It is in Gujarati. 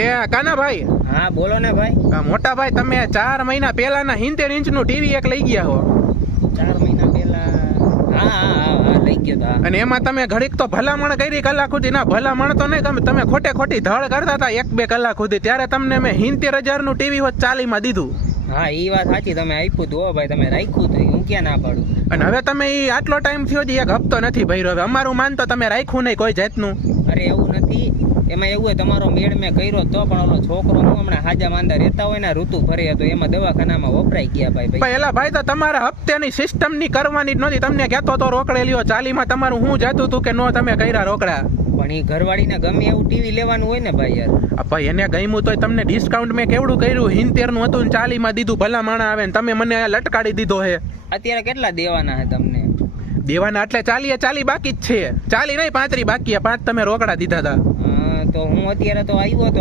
એ કાનાભાઈ, હા બોલો ને ભાઈ. મોટા ભાઈ તમે 4 મહિના પહેલાના 70 ઇંચનું ટીવી એક લઈ ગયા હો. 4 મહિના પહેલા હા લઈ ગયો હતા. અને એમાં તમે ઘડીક તો ભલામણ કરી કલાક સુધી. ના ભલામણ તો નહીં, તમે ખોટે ખોટી ધડ કરતા હતા 1-2 કલાક સુધી. ત્યારે તમને મેં 70,000 નું ટીવી હોત 40 માં દીધું. હા એ વાત સાચી, તમે આપ્યું હતું હો ભાઈ, તમે રાખ્યું હતું, હું ક્યાં ના પાડું. અને હવે તમે આટલો ટાઈમ થયો જ એક હપ્તો નથી ભર્યો. હવે અમારું માન તો તમે રાખ્યું નહીં કોઈ જાતનું. અરે એવું નથી, એમાં એવું હોય તમારો મેળ મેં કર્યો તો પણ ઓલો છોકરો હું હમણાં હાજા માંદા રહેતા હોય ને ઋતુ ફરે હતો એમાં દવાખાનામાં વપરાઈ ગયા ભાઈ. પેલા ભાઈ તો તમારા હપ્તાની સિસ્ટમ ની કરવાની જ નહોતી. તમને કહેતો તો રોકડે લ્યો 40 માં તમારું હું જાતું હતું કે નો તમે કર્યા રોકડા. પણ એ ઘરવાળીને ગમે એવું ટીવી લેવાનું હોય ને ભાઈ યાર. ભાઈ એને ગમ્યું તો તમને ડિસ્કાઉન્ટ મેં કેવડું કર્યું. 70 નું હતું ને 40 માં દીધું. ભલા માણા આવે ને તમે મને લટકાડી દીધો હે. અત્યારે કેટલા દેવાના છે તમને? દેવાના એટલે 40 બાકી જ છે. 40 નહીં 35 બાકી. 5 તમે રોકડા દીધા હતા. તો હું અત્યારે તો આવ્યો હતો